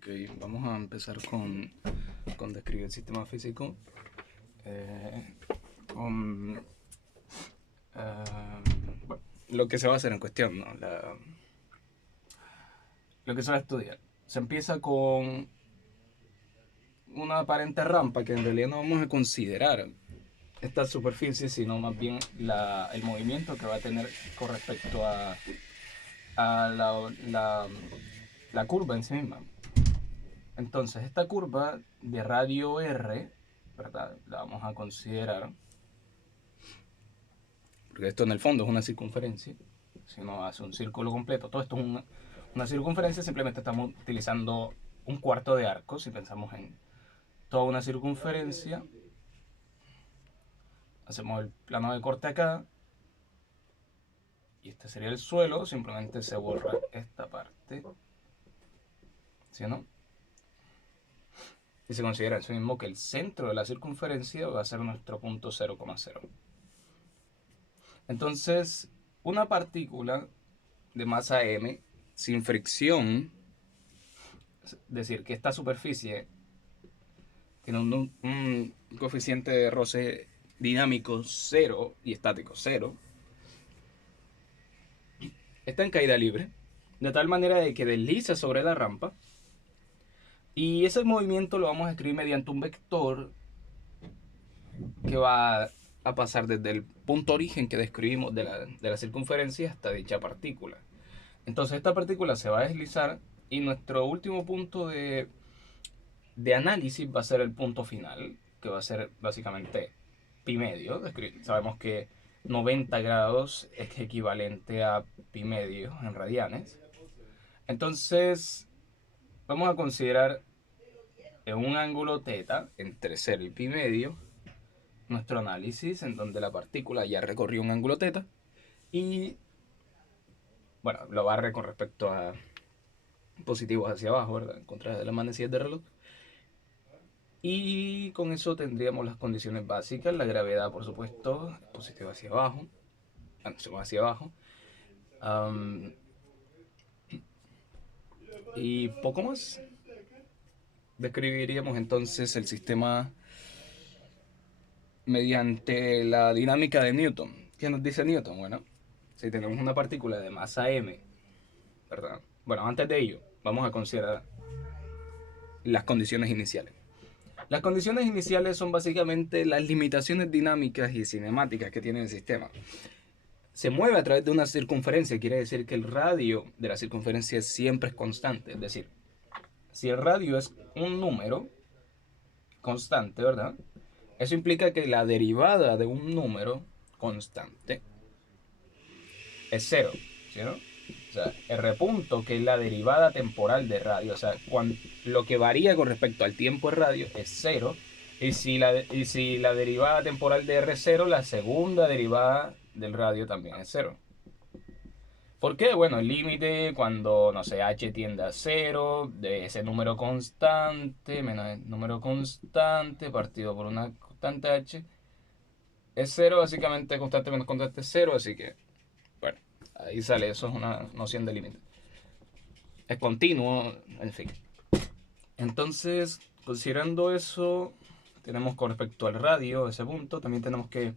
Ok, vamos a empezar con describir el sistema físico. Con bueno, lo que se va a hacer en cuestión, ¿no? Lo que se va a estudiar. Se empieza con una aparente rampa que en realidad no vamos a considerar esta superficie, sino más bien el movimiento que va a tener con respecto a la curva en sí misma. Entonces, esta curva de radio R, ¿verdad? La vamos a considerar, porque esto en el fondo es una circunferencia, si uno hace un círculo completo, todo esto es una circunferencia, simplemente estamos utilizando un cuarto de arco, si pensamos en toda una circunferencia, hacemos el plano de corte acá, y este sería el suelo, simplemente se borra esta parte, ¿sí o no? Y se considera eso mismo que el centro de la circunferencia va a ser nuestro punto 0,0. Entonces, una partícula de masa m sin fricción, es decir, que esta superficie tiene un coeficiente de roce dinámico 0 y estático 0, está en caída libre, de tal manera de que desliza sobre la rampa, y ese movimiento lo vamos a escribir mediante un vector que va a pasar desde el punto origen que describimos de la circunferencia hasta dicha partícula. Entonces esta partícula se va a deslizar y nuestro último punto de análisis va a ser el punto final, que va a ser básicamente pi medio. Sabemos que 90 grados es equivalente a pi medio en radianes. Entonces vamos a considerar en un ángulo teta entre 0 y pi medio nuestro análisis, en donde la partícula ya recorrió un ángulo teta y bueno, lo barre con respecto a positivos hacia abajo, ¿verdad? En contra de las manecillas de reloj. Y con eso tendríamos las condiciones básicas. La gravedad, por supuesto, positiva hacia abajo. Se va hacia abajo. Um, y poco más. Describiríamos entonces el sistema mediante la dinámica de Newton. ¿Qué nos dice Newton? Bueno, si tenemos una partícula de masa m, ¿verdad? Bueno, antes de ello, vamos a considerar las condiciones iniciales. Las condiciones iniciales son básicamente las limitaciones dinámicas y cinemáticas que tiene el sistema. Se mueve a través de una circunferencia, quiere decir que el radio de la circunferencia siempre es constante. Es decir, si el radio es un número constante, ¿verdad? Eso implica que la derivada de un número constante es cero, ¿sí, no? O sea, R punto, que es la derivada temporal de radio, o sea, lo que varía con respecto al tiempo de radio es cero. Y si la derivada temporal de R0, la segunda derivada del radio también es cero. ¿Por qué? Bueno, el límite cuando, no sé, h tiende a cero, de ese número constante, menos el número constante, partido por una constante h, es cero, básicamente constante menos constante es cero, así que, bueno, ahí sale, eso es una noción de límite. Es continuo, en fin. Entonces, considerando eso, tenemos con respecto al radio, ese punto, también tenemos que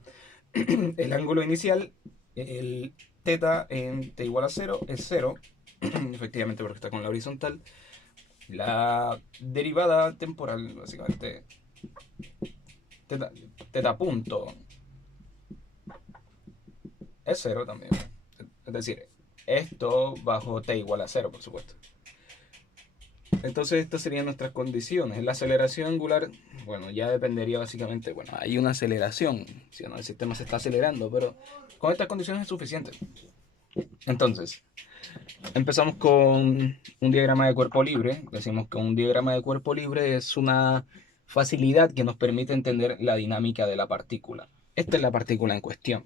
el ángulo inicial, el teta en t igual a 0 es 0, efectivamente porque está con la horizontal. La derivada temporal, básicamente, teta punto es 0 también. Es decir, esto bajo t igual a 0, por supuesto. Entonces estas serían nuestras condiciones. La aceleración angular, bueno, ya dependería básicamente, bueno, hay una aceleración, si no, el sistema se está acelerando, pero con estas condiciones es suficiente. Entonces, empezamos con un diagrama de cuerpo libre. Decimos que un diagrama de cuerpo libre es una facilidad que nos permite entender la dinámica de la partícula. Esta es la partícula en cuestión,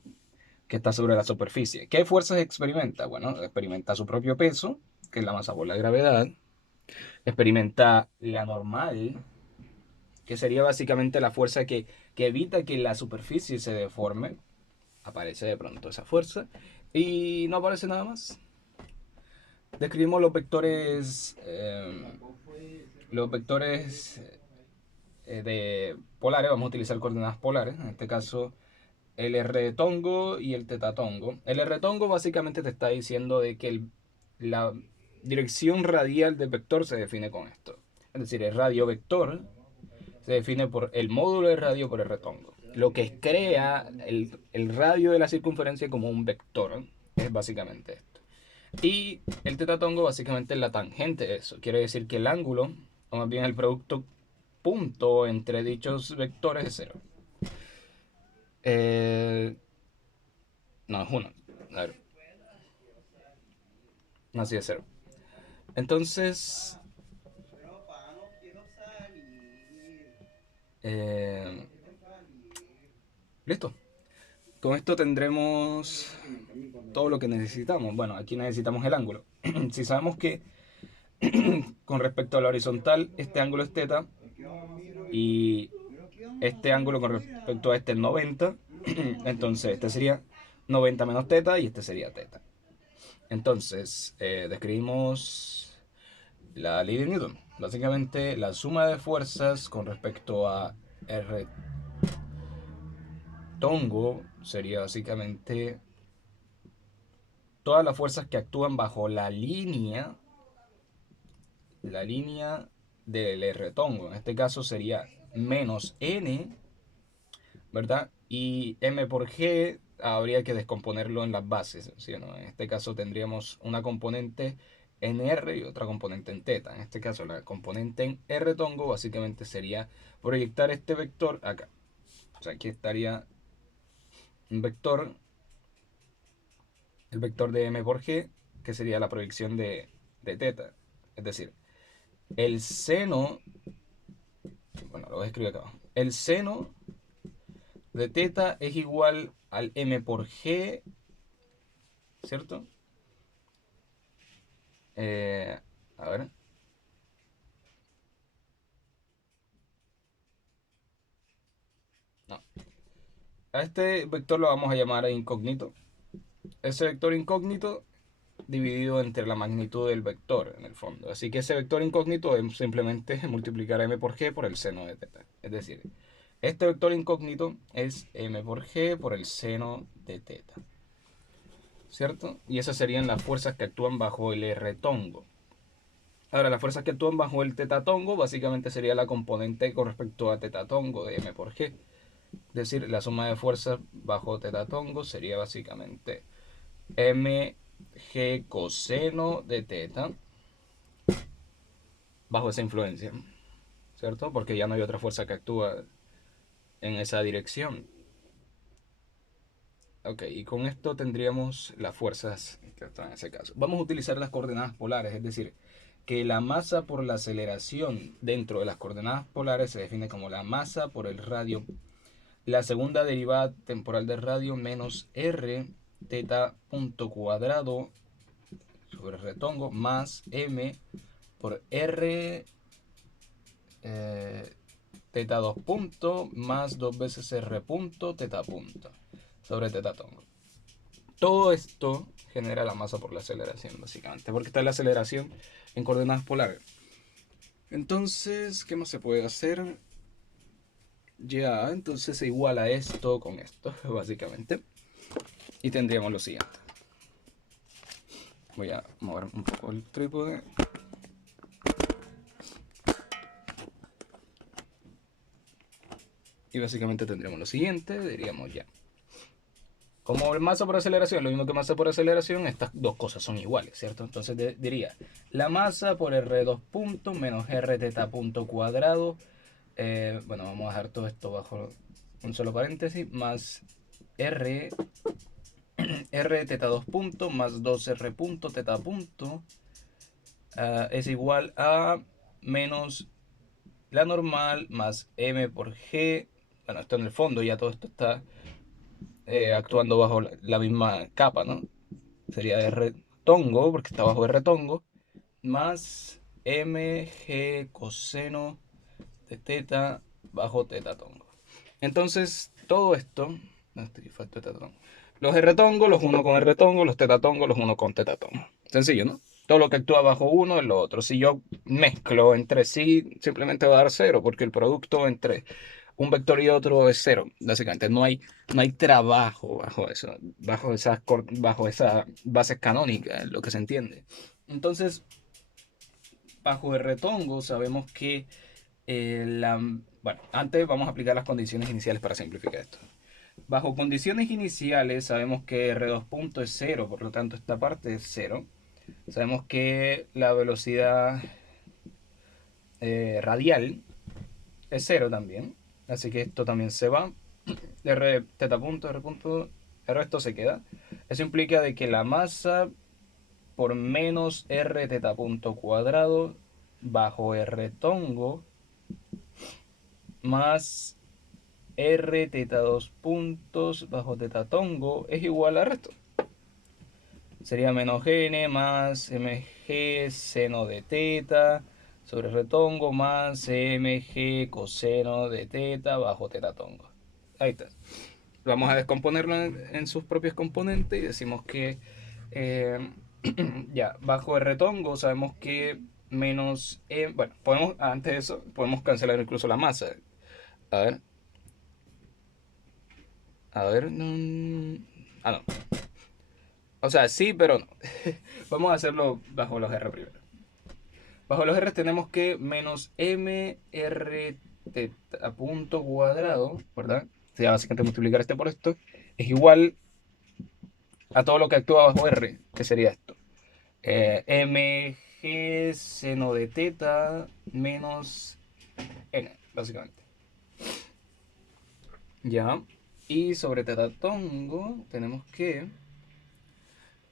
que está sobre la superficie. ¿Qué fuerzas experimenta? Bueno, experimenta su propio peso, que es la masa por la gravedad. Experimenta la normal, que sería básicamente la fuerza que evita que la superficie se deforme. Aparece de pronto esa fuerza y no aparece nada más. Describimos los vectores los vectores de polares, vamos a utilizar coordenadas polares, en este caso el R tongo y el teta tongo. El R tongo básicamente te está diciendo de que la dirección radial del vector se define con esto. Es decir, el radio vector se define por el módulo de radio por R tongo. Lo que crea el radio de la circunferencia como un vector es básicamente esto. Y el teta tongo básicamente es la tangente de eso. Quiere decir que el ángulo, o más bien el producto punto entre dichos vectores es cero. No, es 1. A ver. No, sí es 0. Entonces, listo. Con esto tendremos todo lo que necesitamos. Bueno, aquí necesitamos el ángulo. Si sabemos que con respecto a la horizontal, este ángulo es teta y este ángulo con respecto a este es 90, entonces este sería 90 menos teta y este sería teta. Entonces, describimos la ley de Newton. Básicamente, la suma de fuerzas con respecto a R tongo sería básicamente todas las fuerzas que actúan bajo la línea del R tongo. En este caso sería menos N, ¿verdad? Y M por G habría que descomponerlo en las bases, ¿sí o no? En este caso tendríamos una componente en R y otra componente en teta. En este caso la componente en R tongo básicamente sería proyectar este vector acá. O sea, aquí estaría un vector, el vector de M por G, que sería la proyección de teta. Es decir, el seno, bueno, lo voy a escribir acá abajo. El seno de teta es igual al M por G, ¿cierto? A ver. No. A este vector lo vamos a llamar incógnito. Ese vector incógnito dividido entre la magnitud del vector en el fondo. Así que ese vector incógnito es simplemente multiplicar M por G por el seno de teta. Es decir, este vector incógnito es M por G por el seno de teta. ¿Cierto? Y esas serían las fuerzas que actúan bajo el R tongo. Ahora, las fuerzas que actúan bajo el teta tongo básicamente sería la componente con respecto a teta tongo de M por G. Es decir, la suma de fuerzas bajo teta tongo sería básicamente mg coseno de teta bajo esa influencia, ¿cierto? Porque ya no hay otra fuerza que actúa en esa dirección. Ok, y con esto tendríamos las fuerzas que actúan en ese caso. Vamos a utilizar las coordenadas polares, es decir, que la masa por la aceleración dentro de las coordenadas polares se define como la masa por el radio, la segunda derivada temporal del radio menos r teta punto cuadrado sobre r tongo más m por r teta 2 punto más 2 veces r punto teta punto sobre teta tongo. Todo esto genera la masa por la aceleración, básicamente, porque está la aceleración en coordenadas polares. Entonces, ¿qué más se puede hacer? Ya, entonces se iguala esto con esto, básicamente. Y tendríamos lo siguiente. Voy a mover un poco el trípode. Y básicamente tendremos lo siguiente, diríamos ya. Como el masa por aceleración, lo mismo que masa por aceleración, estas dos cosas son iguales, ¿cierto? Entonces diría, la masa por R2 punto menos R teta punto cuadrado. Bueno, vamos a dejar todo esto bajo un solo paréntesis, más R teta 2 punto más 2R punto teta punto es igual a menos la normal más M por G. Bueno, esto en el fondo ya todo esto está actuando bajo la misma capa, ¿no? Sería R tongo, porque está bajo R tongo, más mg coseno de teta bajo teta tongo. Entonces, todo esto, los R tongo, los 1 con R tongo, los teta tongo, los 1 con teta tongo. Sencillo, ¿no? todo lo que actúa bajo uno es lo otro. Si yo mezclo entre sí, simplemente va a dar cero, porque el producto entre un vector y otro es cero. Básicamente, no hay trabajo bajo eso, bajo esas bases canónicas, lo que se entiende. Entonces, bajo el retongo sabemos que bueno, antes vamos a aplicar las condiciones iniciales para simplificar esto. Bajo condiciones iniciales sabemos que R2 punto es cero, por lo tanto esta parte es cero. Sabemos que la velocidad radial es cero también, así que esto también se va. R teta punto, R punto, el resto se queda. Eso implica de que la masa por menos R teta punto cuadrado bajo R tongo más R teta 2 puntos bajo teta tongo es igual al resto. Sería menos n más mg seno de teta sobre retongo más mg coseno de teta bajo teta tongo. Ahí está. Vamos a descomponerlo en sus propios componentes y decimos que ya, bajo el retongo sabemos que menos bueno, antes de eso podemos cancelar incluso la masa. A ver. A ver. No. O sea, sí, pero no. Vamos a hacerlo bajo los R primero. Bajo los R tenemos que menos mr teta punto cuadrado, ¿verdad? O sea, básicamente multiplicar este por esto es igual a todo lo que actúa bajo R, que sería esto. Mg seno de teta menos n, básicamente. Ya. Y sobre teta tongo tenemos que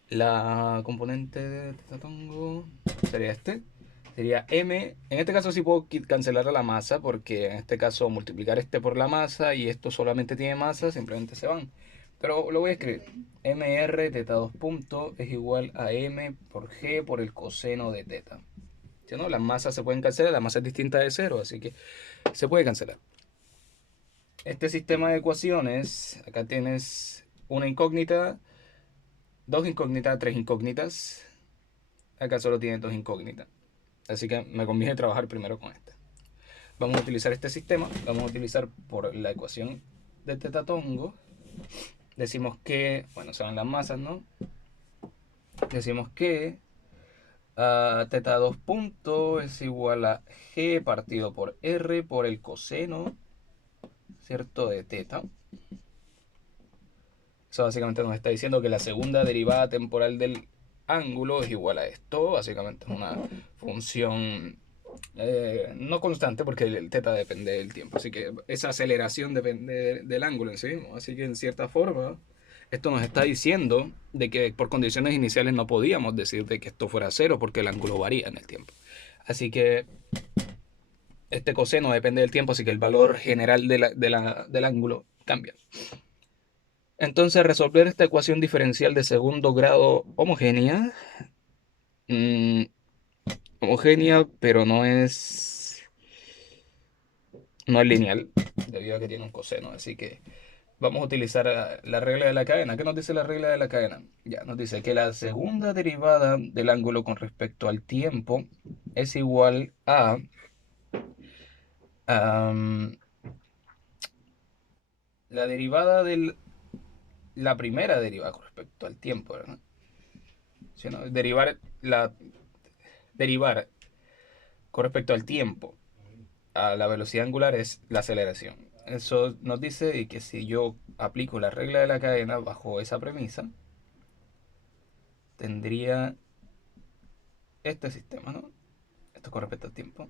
la componente de teta tongo sería este. Sería m. En este caso sí puedo cancelar a la masa, porque en este caso multiplicar este por la masa y esto solamente tiene masa, simplemente se van. Pero lo voy a escribir. Mr teta 2 puntos es igual a m por g por el coseno de teta. ¿Sí, no? Las masas se pueden cancelar, la masa es distinta de cero, así que se puede cancelar. Este sistema de ecuaciones, acá tienes una incógnita, dos incógnitas, tres incógnitas. Acá solo tiene dos incógnitas. Así que me conviene trabajar primero con esta. Vamos a utilizar este sistema. Vamos a utilizar por la ecuación de teta tongo. Decimos que, bueno, son las masas, ¿no? Decimos que teta 2 puntos es igual a g partido por r por el coseno, ¿cierto? De teta. Eso básicamente nos está diciendo que la segunda derivada temporal del ángulo es igual a esto. Básicamente es una función no constante, porque el teta depende del tiempo. Así que esa aceleración depende del ángulo en sí mismo. Así que en cierta forma esto nos está diciendo de que por condiciones iniciales no podíamos decir de que esto fuera cero, porque el ángulo varía en el tiempo. Así que este coseno depende del tiempo, así que el valor general del ángulo cambia. Entonces, resolver esta ecuación diferencial de segundo grado homogénea, homogénea, pero no es lineal, debido a que tiene un coseno. Así que vamos a utilizar la regla de la cadena. ¿Qué nos dice la regla de la cadena? Ya nos dice que la segunda derivada del ángulo con respecto al tiempo es igual a la derivada la primera derivada con respecto al tiempo, ¿verdad? ¿Sí, no? Derivar con respecto al tiempo a la velocidad angular es la aceleración. Eso nos dice que si yo aplico la regla de la cadena bajo esa premisa, tendría este sistema, ¿no? Esto con respecto al tiempo.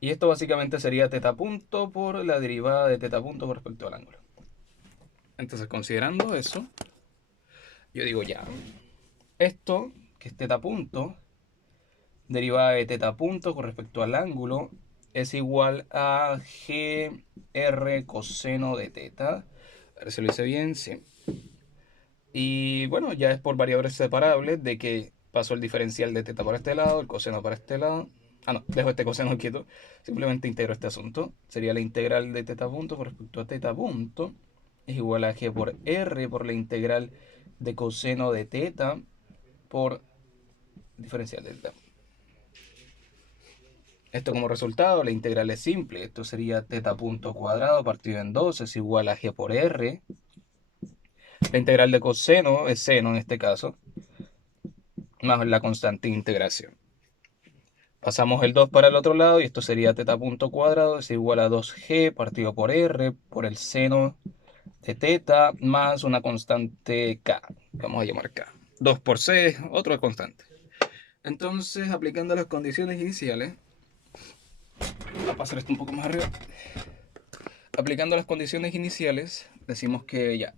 Y esto básicamente sería teta punto por la derivada de teta punto con respecto al ángulo. Entonces, considerando eso, yo digo ya, esto, que es teta punto, derivada de teta punto con respecto al ángulo, es igual a gr coseno de teta. A ver si lo hice bien, sí. Y bueno, ya es por variables separables de que paso el diferencial de teta para este lado, el coseno para este lado. No, dejo este coseno quieto. Simplemente integro este asunto. Sería la integral de teta punto con respecto a teta punto. Es igual a g por r por la integral de coseno de teta por diferencial de teta. Esto como resultado, la integral es simple. Esto sería teta punto cuadrado partido en 2 es igual a g por r. La integral de coseno es seno en este caso, más la constante de integración. Pasamos el 2 para el otro lado y esto sería teta punto cuadrado es igual a 2g partido por r por el seno de teta más una constante k, que vamos a llamar k. 2 por c, otra constante. Entonces, aplicando las condiciones iniciales, voy a pasar esto un poco más arriba. Aplicando las condiciones iniciales, decimos que ya,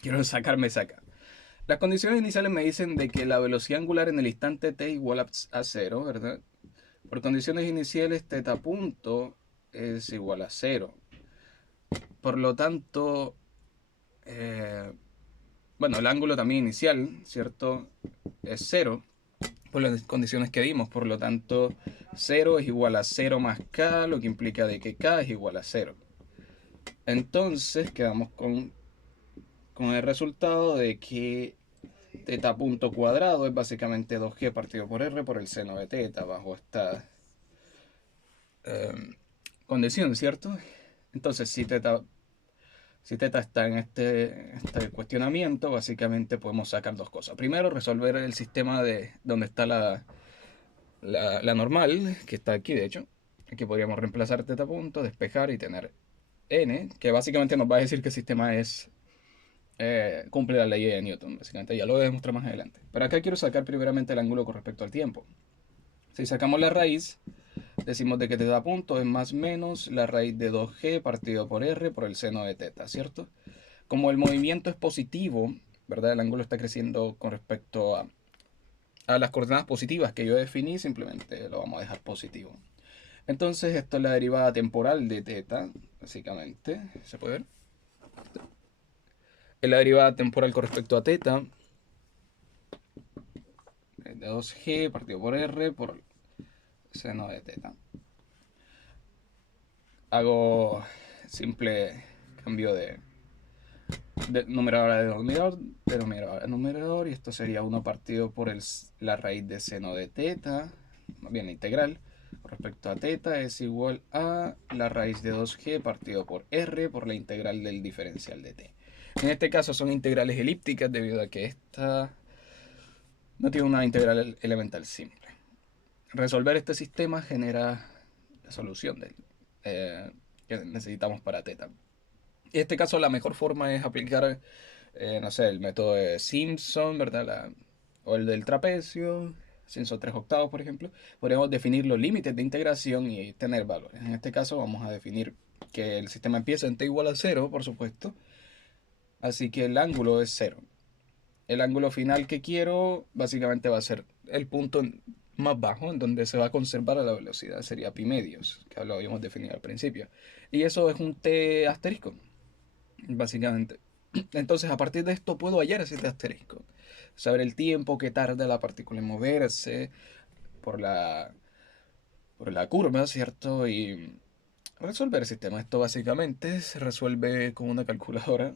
quiero sacarme saca. Las condiciones iniciales me dicen de que la velocidad angular en el instante t igual a 0, ¿verdad? Por condiciones iniciales, teta punto es igual a 0. Por lo tanto, bueno, el ángulo también inicial, ¿cierto? Es 0 por las condiciones que dimos. Por lo tanto, 0 es igual a 0 más k, lo que implica de que k es igual a 0. Entonces, quedamos con el resultado de que teta punto cuadrado es básicamente 2g partido por r por el seno de teta bajo esta condición, ¿cierto? Entonces, si teta está en este cuestionamiento, básicamente podemos sacar dos cosas. Primero, resolver el sistema de donde está la normal, que está aquí de hecho. Aquí podríamos reemplazar teta punto, despejar y tener n, que básicamente nos va a decir que el sistema cumple la ley de Newton. Básicamente ya lo voy a demostrar más adelante. Pero acá quiero sacar primeramente el ángulo con respecto al tiempo. Si sacamos la raíz, decimos de que teta punto es más menos la raíz de 2g partido por r por el seno de teta, ¿cierto? Como el movimiento es positivo, ¿verdad? El ángulo está creciendo con respecto a las coordenadas positivas que yo definí, simplemente lo vamos a dejar positivo. Entonces esto es la derivada temporal de teta, básicamente, ¿se puede ver? Es la derivada temporal con respecto a teta, de 2g partido por r por seno de teta. Hago simple cambio de numerador a denominador a numerador, y esto sería 1 partido por la raíz de seno de teta, más bien la integral, con respecto a teta es igual a la raíz de 2g partido por r por la integral del diferencial de t. En este caso son integrales elípticas debido a que esta no tiene una integral elemental simple. Resolver este sistema genera la solución que necesitamos para teta. En este caso la mejor forma es aplicar, no sé, el método de Simpson, ¿verdad? O el del trapecio, Simpson 3/8, por ejemplo. Podríamos definir los límites de integración y tener valores. En este caso vamos a definir que el sistema empieza en t igual a 0, por supuesto. Así que el ángulo es 0. El ángulo final que quiero básicamente va a ser el punto más bajo en donde se va a conservar la velocidad. Sería pi medios, que lo habíamos definido al principio. Y eso es un t asterisco, básicamente. Entonces, a partir de esto puedo hallar ese t asterisco. Saber el tiempo que tarda la partícula en moverse por la curva, ¿cierto? Y resolver el sistema. Esto básicamente se resuelve con una calculadora.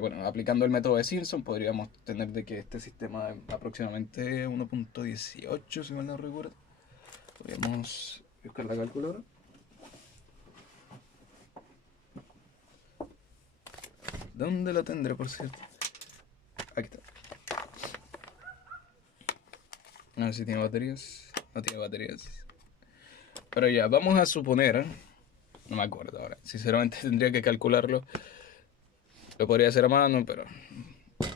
Bueno, aplicando el método de Simpson podríamos tener de que este sistema es aproximadamente 1.18, si mal no recuerdo. Podríamos buscar la calculadora. ¿Dónde la tendré, por cierto? Aquí está. A ver si tiene baterías. No tiene baterías. Pero ya, vamos a suponer. No me acuerdo ahora. Sinceramente tendría que calcularlo. Lo podría hacer a mano, pero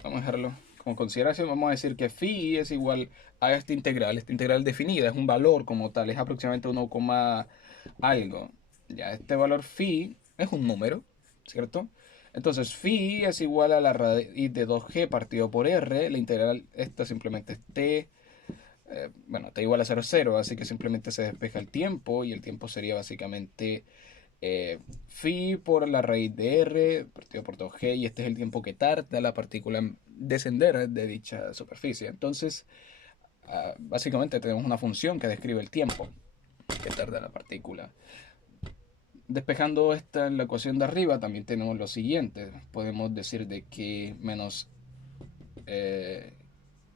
vamos a dejarlo como consideración. Vamos a decir que phi es igual a esta integral. Esta integral definida es un valor como tal. Es aproximadamente 1, algo. Ya, este valor phi es un número, ¿cierto? Entonces phi es igual a la raíz de 2g partido por r. La integral esta simplemente es t. Bueno, t igual a 0, 0, así que simplemente se despeja el tiempo y el tiempo sería básicamente phi por la raíz de r partido por 2g, y este es el tiempo que tarda la partícula en descender de dicha superficie. Entonces, básicamente tenemos una función que describe el tiempo que tarda la partícula. Despejando esta en la ecuación de arriba, también tenemos lo siguiente. Podemos decir de que menos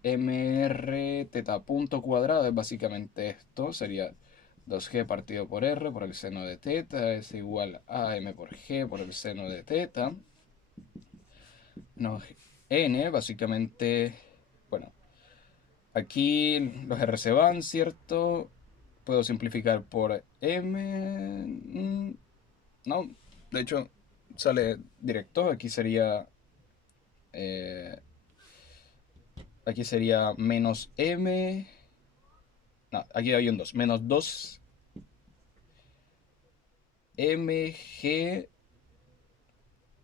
mr teta punto cuadrado es básicamente esto, sería 2g partido por r por el seno de teta es igual a m por g por el seno de teta. No, n básicamente, bueno, aquí los r se van, ¿cierto? Puedo simplificar por m. No, de hecho sale directo. Eh, aquí sería menos m. No, aquí hay un 2. Menos 2 mg,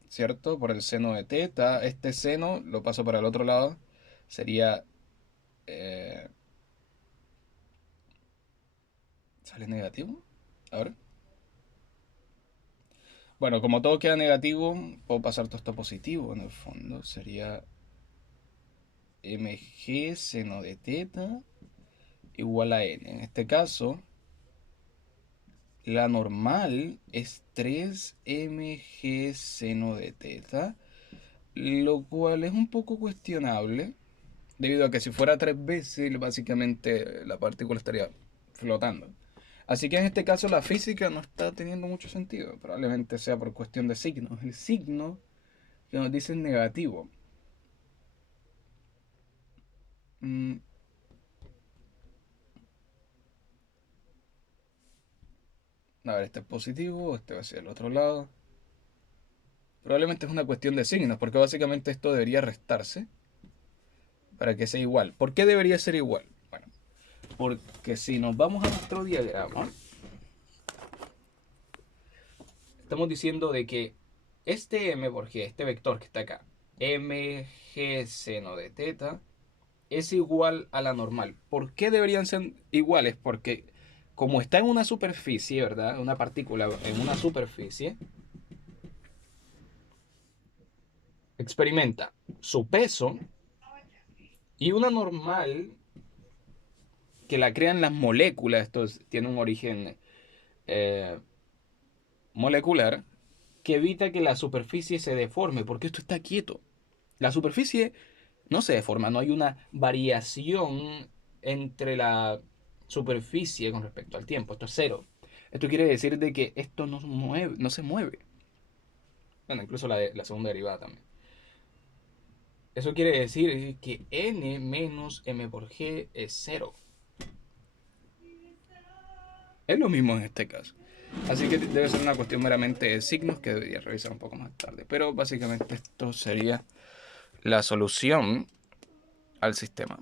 ¿cierto? Por el seno de teta. Este seno lo paso para el otro lado. Sería... eh, ¿sale negativo? A ver. Bueno, como todo queda negativo, puedo pasar todo esto positivo en el fondo. Sería mg seno de teta igual a n. En este caso, la normal es 3mg seno de teta, lo cual es un poco cuestionable, debido a que si fuera 3 veces, básicamente la partícula estaría flotando. Así que en este caso la física no está teniendo mucho sentido. Probablemente sea por cuestión de signos. El signo que nos dice negativo. Mm, a ver, este es positivo, este va hacia el otro lado. Probablemente es una cuestión de signos, porque básicamente esto debería restarse para que sea igual. ¿Por qué debería ser igual? Bueno, porque si nos vamos a nuestro diagrama, estamos diciendo de que este m por g, este vector que está acá, mg seno de teta, es igual a la normal. ¿Por qué deberían ser iguales? Porque como está en una superficie, ¿verdad? Una partícula en una superficie, experimenta su peso y una normal que la crean las moléculas. Tiene un origen eh, molecular que evita que la superficie se deforme, porque esto está quieto. La superficie no se deforma, no hay una variación entre la superficie con respecto al tiempo. Esto es cero. Esto quiere decir de que esto no se mueve. Bueno, incluso la segunda derivada también. Eso quiere decir que n menos m por g es cero. Es lo mismo en este caso. Así que debe ser una cuestión meramente de signos que debería revisar un poco más tarde. Pero básicamente esto sería la solución al sistema.